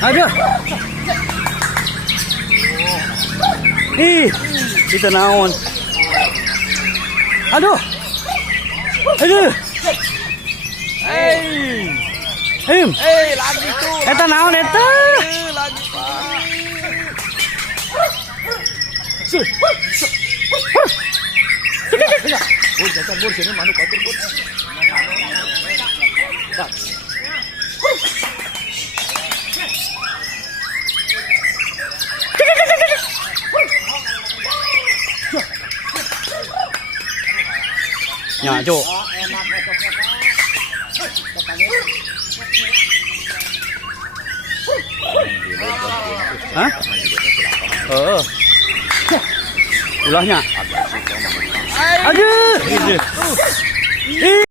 Aduh. Ih, itu naon. Aduh. Aduh. Hei, lagi tuh. Eta naon eta? Lagi Pak. Bur, jangan bur, sini manuk batur bur. Ya, Cuk. Hah? Ulahnya. Aduh.